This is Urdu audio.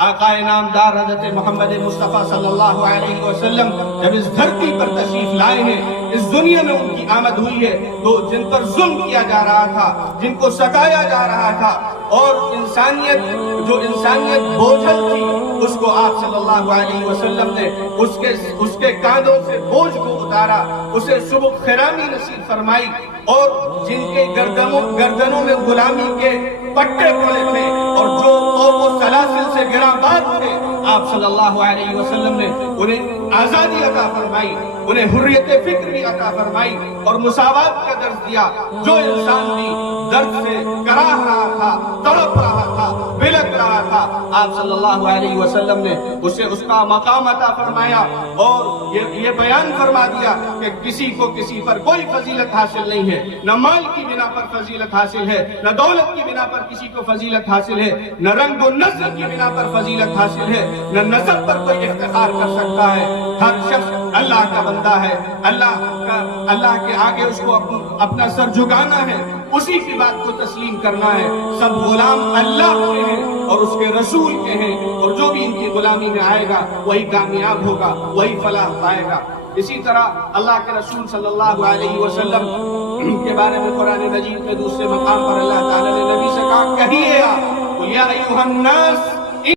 آقا نامدار حضرت محمد مصطفیٰ صلی اللہ علیہ وسلم جب اس دھرتی پر تشریف لائے ہیں، اس دنیا میں ان کی آمد ہوئی ہے، تو جن پر ظلم کیا جا رہا تھا، جن کو ستایا جا رہا تھا، اور جو انسانیت بوجھل تھی، اس کو آپ صلی اللہ علیہ وسلم نے اس کے کاندھوں سے بوجھ کو اتارا، اسے سبک خرامی نصیب فرمائی، اور جن کے گردنوں میں غلامی کے پٹے پڑے تھے اور جو قوم و سلاسل سے گراباد تھے، آپ صلی اللہ علیہ وسلم نے انہیں آزادی عطا فرمائی، انہیں حریت فکر بھی عطا فرمائی اور مساوات کا درس دیا۔ جو انسان بھی درد سے کراہ رہا تھا، تڑپ رہا تھا، بلک رہا تھا، آپ صلی اللہ علیہ وسلم نے اسے اس کا مقام عطا فرمایا اور یہ بیان فرما دیا کہ کسی کو کسی پر کوئی فضیلت حاصل نہیں ہے، نہ مال کی بنا پر فضیلت حاصل ہے، نہ دولت کی بنا پر کسی کو فضیلت حاصل ہے، نہ رنگ و نسل کی بنا پر فضیلت حاصل ہے، نہ نسب پر کوئی افتخار کر سکتا ہے۔ ہر شخص اللہ کا بندہ ہے، اللہ کے آگے اس کو اپنا سر جھکانا ہے، اسی کی بات کو تسلیم کرنا ہے۔ سب غلام اللہ کے ہیں اور اس کے رسول کے ہیں، اور جو بھی ان کی غلامی میں آئے گا وہی کامیاب ہوگا، وہی فلاح پائے گا۔ اسی طرح اللہ کے رسول صلی اللہ علیہ وسلم کے بارے میں قرآن مجید میں دوسرے مقام پر اللہ تعالیٰ نے نبی سے کہا، کہیے آپ، یا ایھا الناس